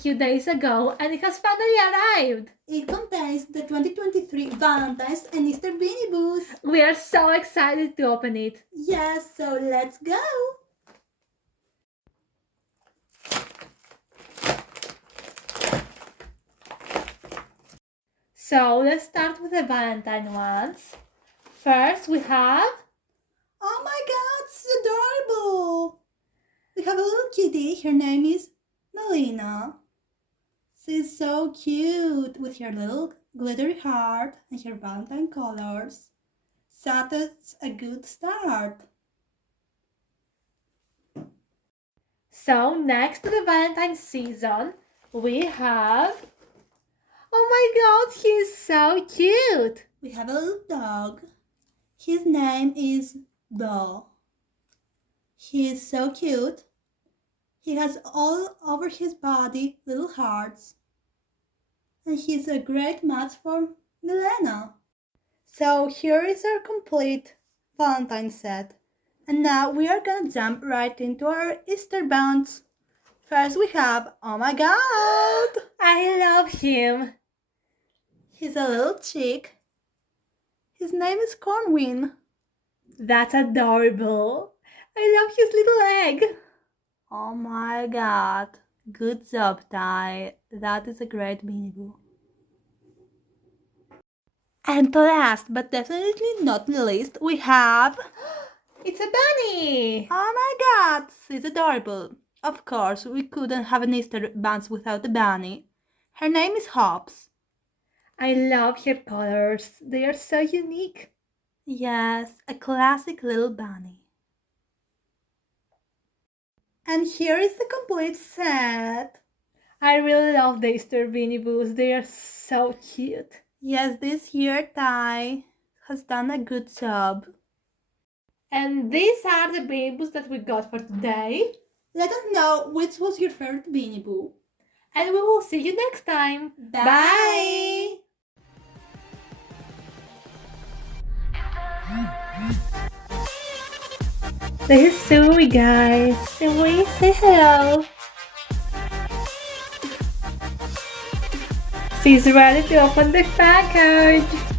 few days ago and it has finally arrived. It contains the 2023 Valentine's and Easter beanie boos. We are so excited to open it. Yes, so let's go. So let's start with the Valentine ones. First we have... Oh my god, it's adorable. We have a little kitty. Her name is Melina. She's so cute with her little glittery heart and her Valentine colors. So that's a good start. So next to the Valentine season, we have... Oh my god, he's so cute! We have a little dog. His name is Bo. He is so cute. He has all over his body little hearts. And he's a great match for Milena. So here is our complete Valentine set. And now we are gonna jump right into our Easter bunch. First we have, oh my god! I love him! He's a little chick. His name is Cornwin. That's adorable! I love his little egg! Oh my god. Good job, Ty. That is a great beanie boo. And last but definitely not least, we have... It's a bunny! Oh my god, she's adorable. Of course, we couldn't have an Easter bunch without a bunny. Her name is Hobbs. I love her colors. They are so unique. Yes, a classic little bunny. And here is the complete set. I really love the Easter beanie boos. They are so cute. Yes, this year Ty has done a good job. And these are the beanie boos that we got for today. Let us know which was your favorite beanie boo. And we will see you next time. Bye! This is Sui, guys. Sui, say hello. She's ready to open the package.